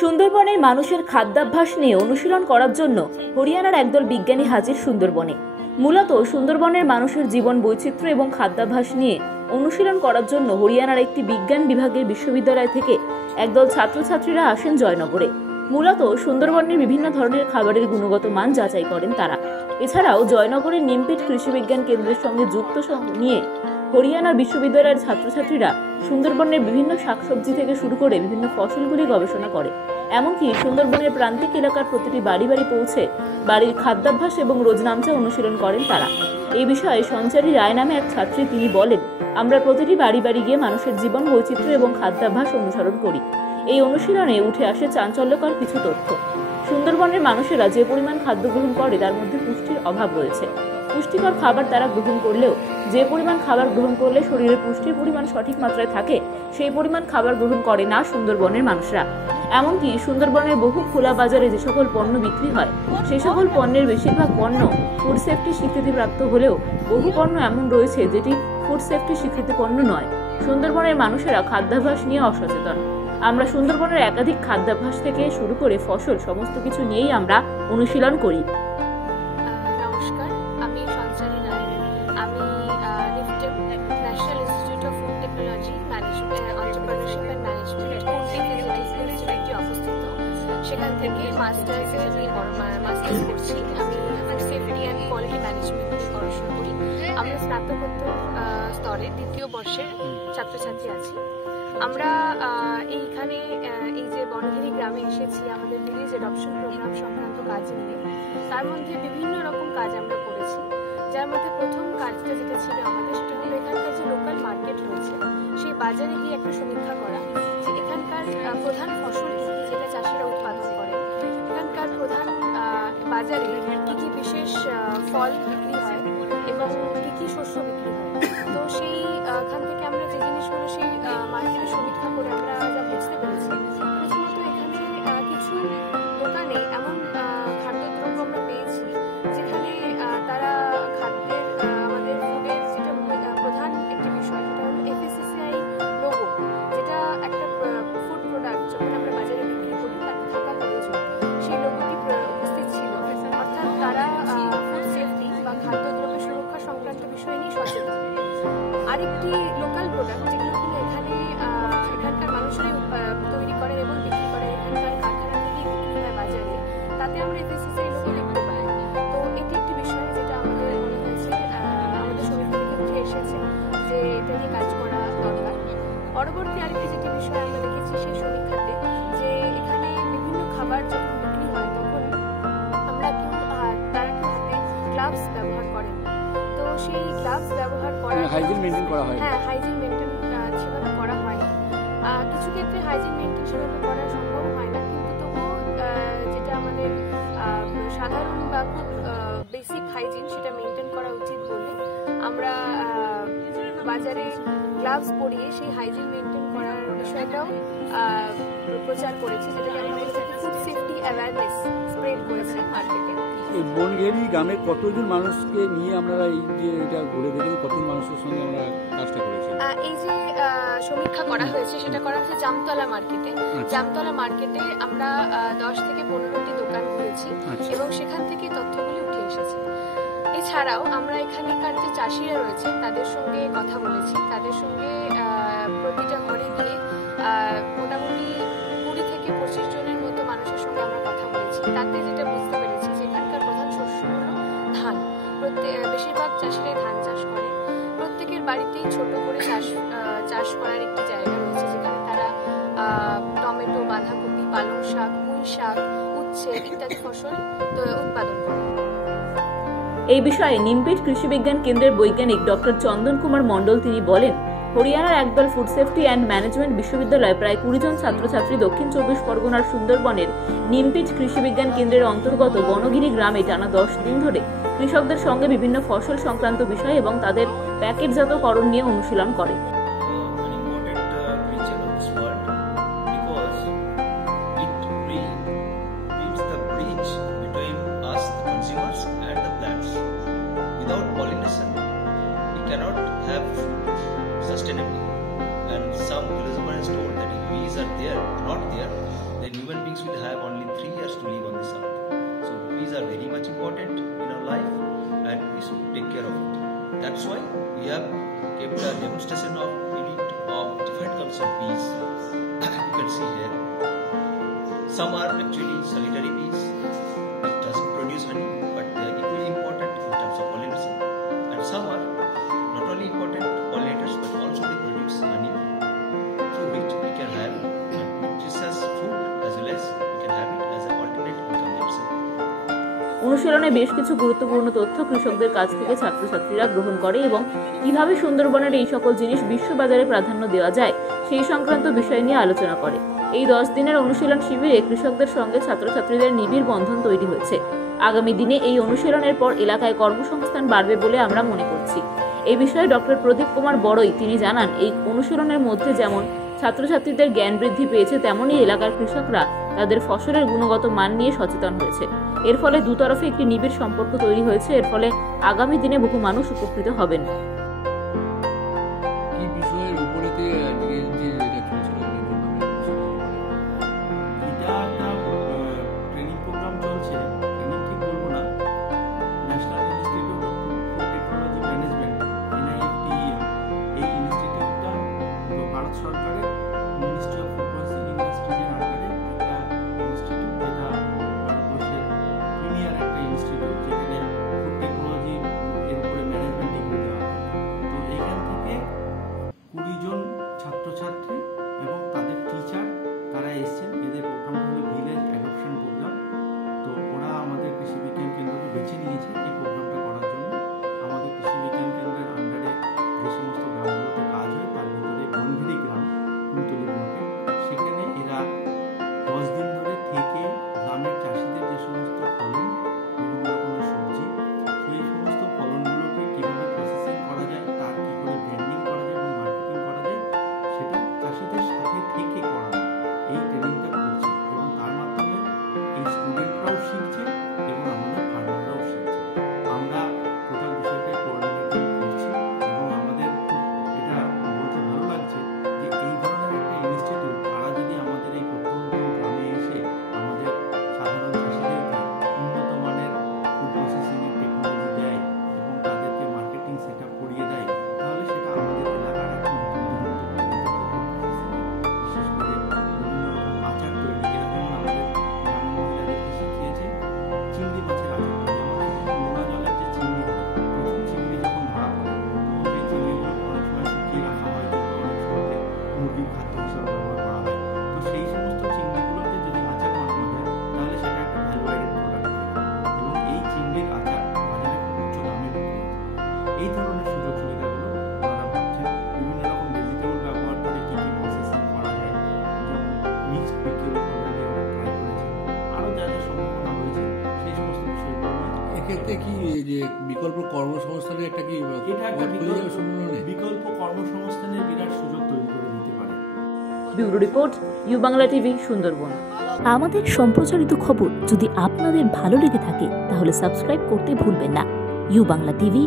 সুন্দরবনের মানুষের খাদ্যাভ্যাস নিয়ে অনুশীলন করার জন্য হরিয়ানার একদল বিজ্ঞানী হাজির সুন্দরবনে। মূলত সুন্দরবনের মানুষের জীবন বৈচিত্র্য এবং খাদ্যাভ্যাস নিয়ে অনুশীলন করার জন্য হরিয়ানার একটি বিজ্ঞান বিভাগের বিশ্ববিদ্যালয় থেকে একদল ছাত্রছাত্রীরা আসেন জয়নগরে। মূলত সুন্দরবনের বিভিন্ন ধরনের খাবারের গুণগত মান যাচাই করেন তারা। এছাড়াও জয়নগরের নিমপিট কৃষি বিজ্ঞান কেন্দ্রের সঙ্গে যুক্ত নিয়ে হরিয়ানার বিশ্ববিদ্যালয়ের ছাত্রছাত্রীরা সুন্দরবনের বিভিন্ন শাকসবজি থেকে শুরু করে বিভিন্ন ফসলগুলি গবেষণা করে। এমনকি সুন্দরবনের প্রান্তিক এলাকার প্রতিটি বাড়ি বাড়ি পৌঁছে বাড়ির খাদ্যাভ্যাস এবং রোজনামচা অনুশীলন করেন তারা। এই বিষয়ে সঞ্চারী রায় নামে এক ছাত্রী তিনি বলেন, আমরা প্রতিটি বাড়ি বাড়ি গিয়ে মানুষের জীবন বৈচিত্র্য এবং খাদ্যাভ্যাস অনুসরণ করি। এই অনুশীলনে উঠে আসে চাঞ্চল্যকর কিছু তথ্য। সুন্দরবনের মানুষেরা যে পরিমাণ খাদ্য গ্রহণ করে তার মধ্যে পুষ্টির অভাব রয়েছে। পুষ্টিকর খাবার তারা গ্রহণ করলেও যে পরিমাণ খাবার গ্রহণ করলে শরীরে পুষ্টির পরিমাণ সঠিক মাত্রায় থাকে সেই পরিমাণ খাবার গ্রহণ করে না সুন্দরবনের মানুষরা। এমনকি সুন্দরবনের বহু খোলা বাজারে যে সকল পণ্য বিক্রি হয় সেই সকল পণ্যের বেশিরভাগ পণ্য ফুড সেফটি স্বীকৃতিপ্রাপ্ত হলেও বহু পণ্য এমন রয়েছে যেটি ফুড সেফটি স্বীকৃতি পণ্য নয়। সুন্দরবনের মানুষেরা খাদ্যাভ্যাস নিয়ে অসচেতন। আমরা সুন্দরবনের একাধিক খাদ্যাভ্যাস থেকে শুরু করে ফসল সমস্ত কিছু নিয়েই আমরা অনুশীলন করি। নমস্কার, আমি সঞ্চারী রায়। আমি national institute of food technology entrepreneurship and management ইনস্টিটিউটে অবস্থিত। সেখান থেকে মাস্টার্স করছি। আমি food safety and quality management নিয়ে পড়াশোনা করি। আমরা স্নাতকোত্তর স্তরে দ্বিতীয় বর্ষের ছাত্রছাত্রী আছি। আমরা এইখানে এই যে বনগিরি গ্রামে এসেছি আমাদের ভিলেজ অ্যাডপশন প্রোগ্রাম সংক্রান্ত কাজ নিয়ে। তার মধ্যে বিভিন্ন রকম কাজ আমরা করেছি, যার মধ্যে প্রথম কাজটা যেটা ছিল আমাদের সেটা হলো এখানকার যে লোকাল মার্কেট রয়েছে সেই বাজারে গিয়ে একটা সমীক্ষা করা যে এখানকার প্রধান ফসল কি যেটা চাষিরা উৎপাদন করে, এখানকার প্রধান বাজারে কি কি বিশেষ ফল বিক্রি হয় এবং কি কি শস্য বিক্রি হয়। তো সেইখান থেকে আমরা যে জিনিসগুলো সেই মার্কেটে সমীক্ষা করে আমরা যা বুঝতে পেরেছি, প্রথমত এখানে কিছু দোকানে এমন খাদ্যদ্রব্য আমরা পেয়েছি যেখানে তারা খাদ্যের আমাদের ফুডের যেটা প্রধান একটি বিষয় সেটা হলো FSSAI লোগো, যেটা একটা ফুড প্রোডাক্ট যখন আমরা বাজারে বিক্রি করি তাতে থাকা প্রয়োজন, সেই লোগোটি উপস্থিত ছিল। অর্থাৎ তারা ফুড সেফটি বা খাদ্যদ্রব্য সুরক্ষা সংক্রান্ত বিষয় নিয়ে সচেতন। আরেকটি লোকাল প্রোডাক্ট যেগুলো কিনা এখানকার মানুষরাই তৈরি করেন এবং বিক্রি করেন, এখানকার কারখানা থেকেই বিক্রি হয় বাজারে, তাতে আমরা FSSAI লোগো দেখতে পাই। তো এটি একটি বিষয় যেটা আমাদের মনে হয়েছে আমাদের সমীক্ষা থেকে উঠে এসেছে যে এটা নিয়ে কাজ করা দরকার। পরবর্তী আরেকটি যেটি বিষয় আমরা দেখেছি সেই সমীক্ষাতে যে এখানে বিভিন্ন খাবার যখন বিক্রি হয় তখন তারা কেউ হাতে গ্লাভস ব্যবহার করেন। তো সেই গ্লাভস ব্যবহার করা হাইজিন মেইনটেইন করা হয়। হ্যাঁ, হাইজিন মেইনটেইন সেভাবে করা হয় না। কিছু ক্ষেত্রে হাইজিন মেইনটেইন সেভাবে করা সম্ভব হয় না, কিন্তু তবুও যেটা আমাদের সাধারণ বা খুব বেসিক হাইজিন সেটা মেইনটেইন করা উচিত বলে আমরা বাজারে গ্লাভস পরিয়ে সেই হাইজিন মেইনটেইন করার বিষয়টাও প্রচার করেছি, যেটাকে আমরা ফুড সেফটি অ্যাওয়ারনেস স্প্রেড করেছি মার্কেটে। এই বনগেরি গ্রামের কতজন মানুষকে নিয়ে আপনারা এই যে এটা ঘুরে দেখেন, কতজন মানুষের সঙ্গে আমরা কাজটা করেছি? এই যে সমীক্ষা করা হয়েছে সেটা করা হয়েছে জামতলা মার্কেটে। জামতলা মার্কেটে আমরা 10 থেকে 15টি দোকান ঘুরেছি এবং সেখান থেকে তথ্যগুলি উঠে এসেছে। এছাড়াও আমরা এখানকার যে চাষিরা রয়েছে তাদের সঙ্গে কথা বলেছি, তাদের সঙ্গে প্রতিটা ঘরে গিয়ে মোটামুটি 20 থেকে 25 জনের মতো মানুষের সঙ্গে আমরা কথা বলেছি। তাতে যেটা বুঝতে পেরেছি যে এখানকার প্রধান শস্য হলো ধান। বেশিরভাগ চাষিরাই ধান চাষ করে। প্রত্যেকের বাড়িতেই ছোট করে চাষ করার একটি জায়গা রয়েছে যেখানে তারা টমেটো, বাঁধাকপি, পালং শাক, পুঁই শাক, উচ্ছে ইত্যাদি ফসল উৎপাদন করে। এই বিষয়ে নিমপিট কৃষি বিজ্ঞান কেন্দ্রের বৈজ্ঞানিক ডক্টর চন্দন কুমার মণ্ডল তিনি বলেন, হরিয়ানার একদল ফুড সেফটি অ্যান্ড ম্যানেজমেন্ট বিশ্ববিদ্যালয়ে প্রায় 20 জন ছাত্রছাত্রী দক্ষিণ 24 পরগনার সুন্দরবনের নিমপিট কৃষি বিজ্ঞান কেন্দ্রের অন্তর্গত বনগিরি গ্রামে টানা 10 দিন ধরে কৃষকদের সঙ্গে বিভিন্ন ফসল সংক্রান্ত বিষয় এবং তাদের প্যাকেটজাতকরণ নিয়ে অনুশীলন করে। Sustainably, and some philosophers told that if bees are there, not there, then human beings will have only 3 years to live on this earth. So bees are very much important in our life, and we should take care of it. That's why we have kept a demonstration of unit of different kinds of bees. You can see here. Some are actually solitary bees, which doesn't produce honey, but they are equally important in terms of pollination. And some are not only important pollinators, but also they produce honey, through which we can have nutritious food as well as we can have it as an alternate income source. অনুশীলনে বেশ কিছু গুরুত্বপূর্ণ তথ্য কৃষকদের কাছ থেকে ছাত্রছাত্রীরা গ্রহণ করে এবং কিভাবে সুন্দরবনের এই সকল জিনিস বিশ্ববাজারে প্রাধান্য দেওয়া যায় সেই সংক্রান্ত বিষয় নিয়ে আলোচনা করে। এই 10 দিনের অনুশীলন শিবিরে কৃষকদের সঙ্গে ছাত্রছাত্রীদের নিবিড় বন্ধন তৈরি হয়েছে। আগামী দিনে এই অনুশীলনের পর এলাকায় কর্মসংস্থান বাড়বে বলে আমরা মনে করছি। এই বিষয়ে ডক্টর প্রদীপ কুমার বড়ই তিনি জানান, এই অনুশীলনের মধ্যে যেমন ছাত্রছাত্রীদের জ্ঞান বৃদ্ধি পেয়েছে, তেমনই এলাকার কৃষকরা তাদের ফসলের গুণগত মান নিয়ে সচেতন হয়েছে। এর ফলে দুতরফে একটি নিবিড় সম্পর্ক তৈরি হয়েছে। এর ফলে আগামী দিনে বহু মানুষ উপকৃত হবেন। কি বিষয়ের উপরেতে আজকে যে এটা চলছিল এটা একটা ট্রেনিং প্রোগ্রাম চলছে, ট্রেনিং ঠিক বলবো না, national institute of food technology management NIFTEM, এই ইনস্টিটিউটটা ভারত সরকারের মিনিস্ট্রি অফ ফুড প্রসেসিং ইন্ডাস্ট্রিজের আন্ডারে একটা ইনস্টিটিউট, যেটা ভারতবর্ষের প্রিমিয়ার একটা ইনস্টিটিউট, যেখানে ফুড টেকনোলজি এর উপরে ম্যানেজমেন্ট ডিগ্রি দেওয়া হয়। তো এখান থেকে 20 জন ছাত্রছাত্রী এবং তাদের টিচার তারা এসছেন। এদের প্রোগ্রামটা হলো ভিলেজ অ্যাডপশন প্রোগ্রাম। তো ওরা আমাদের কৃষি বিজ্ঞান কেন্দ্রকে বেছে নিয়েছে এই প্রোগ্রামটা করার জন্য। আমাদের কৃষি বিজ্ঞান কেন্দ্রের আন্ডারে যে সমস্ত গ্রামগুলোতে কাজ হয় তার ভিতরে বনগিরি গ্রাম, কুলতলি ব্লকে, সেখানে এরা 10 দিন ধরে থেকে গ্রামের চাষিদের যে সমস্ত ফলন, বিভিন্ন রকমের সবজি, সেই সমস্ত ফলনগুলোকে কীভাবে প্রসেসিং করা যায়, তার কী করে ব্র্যান্ডিং করা যায় এবং মার্কেটিং করা যায়, সেটা চাষিদের সাথে থেকে করানো, এই ট্রেনিংটা করছে। এবং তার মাধ্যমে এই স্টুডেন্টরাও শিখছে এবং আমাদের ফার্মাররাও শিখছে। আমরা টোটাল বিষয়টাই কোঅর্ডিনেটিং করছি এবং আমাদের খুব এটা বলতে ভালো লাগছে যে এই ধরনের একটা ইনস্টিটিউট, তারা যদি আমাদের এই প্রত্যন্ত গ্রামে এসে আমাদের সাধারণ চাষিদেরকে উন্নত মানের ফুড প্রসেসিংয়ের টেকনোলজি দেয় এবং তাদেরকে মার্কেটিং সেট আপ করিয়ে দেয়, তাহলে সেটা আমাদের এলাকার একটা নতুন দিগন্ত করে দিতে পারে। বিশেষ করে বিভিন্ন রকম আচার তৈরি, এরা যেমন আমাদের গ্রামের মহিলাদেরকে শিখিয়েছে চিংড়ি মাছের আচার তৈরি। আমাদের নোনা জলের যে চিংড়ি হয়, প্রচুর চিংড়ি যখন ধরা পড়ে তখন সেই চিংড়িগুলোকে অনেক সময় শুকিয়ে রাখা হয়, যেগুলো অনেক সময় মুরগির খাদ্য হিসেবে ব্যবহার করা হয়। তো সেই সমস্ত চিংড়িগুলোকে যদি আচার বানানো যায়, তাহলে সেটা একটা ভ্যালু অ্যাডেড প্রোডাক্ট হয়ে গেল এবং এই চিংড়ির আচার বাজারে খুব উচ্চ দামে বিক্রি হচ্ছে। এই ধরনের সুযোগ সুবিধাগুলো ওনারা ভাবছেন। বিভিন্ন রকম ভেজিটেবল ব্যবহার করে কী কী প্রসেসিং করা যায়, যেমন মিক্সড পিকেল অলরেডি ওরা ট্রাই করেছে। আরও যা যা সম্ভাবনা রয়েছে সেই সমস্ত বিষয়গুলো নিয়ে এক্ষেত্রে কি যে বিকল্প কর্মসংস্থানের একটা কি এটা একটা পথ খুলে যাবে সম্ভাবনা নেই? বিকল্প কর্মসংস্থানের বিরাট সুযোগ তৈরি করে দিতে পারে। Bureau report, U Bangla TV, Sundarban. আমাদের সম্প্রচারিত খবর যদি আপনাদের ভালো লেগে থাকে তাহলে সাবস্ক্রাইব করতে ভুলবেন না। You Bangla TV